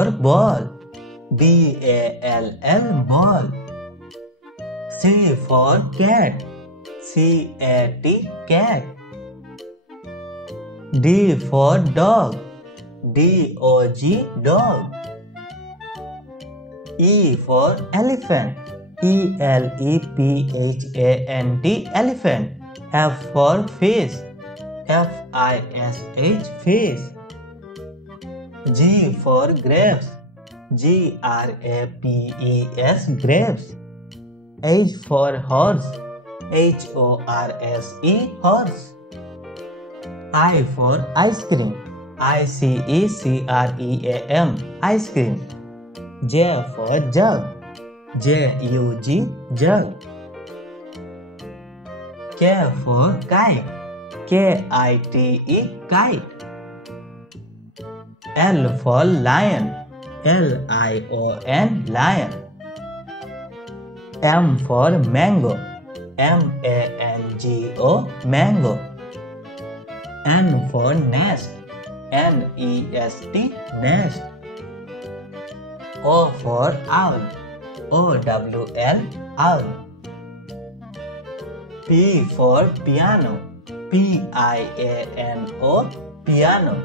for ball. B-A-L-L, ball. C for cat. C-A-T, cat. D for dog. D-O-G, dog. E for elephant. E-L-E-P-H-A-N-T, elephant. F for fish. F-I-S-H, fish. G for grapes. G-R-A-P-E-S, grapes. H for horse. H-O-R-S-E, horse. I for ice cream. I-C-E-C-R-E-A-M, ice cream. J for jug. J-U-G, jug. K for kite. K-I-T-E, kite. L for lion. L-I-O-N, lion. M for mango. M-A-N-G-O, mango. N for nest. N-E-S-T, nest. O for owl. O-W-L, owl. P for piano. P-I-A-N-O, piano.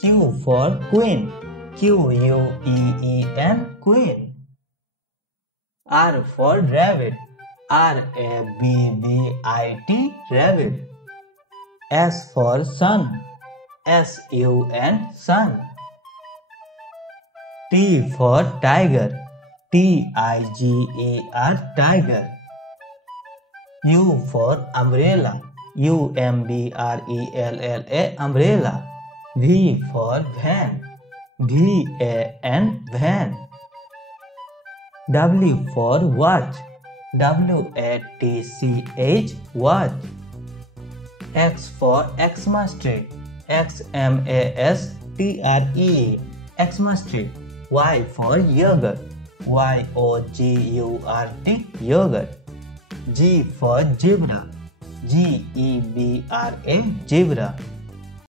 Q for queen. Q-U-E-E-N, queen. R for rabbit. R-A-B-B-I-T, rabbit. S for sun. S-U-N, sun. T for tiger. T-I-G-E-R, tiger. U for umbrella. U-M-B-R-E-L-L-A, umbrella. V for van. V-A-N, van. W for watch. W-A-T-C-H, watch. X for Xmas tree. X-M-A-S-T-R-E, Xmas tree. Y for yogurt. Y-O-G-U-R-T, yogurt. G for zebra. G-E-B-R-A, zebra.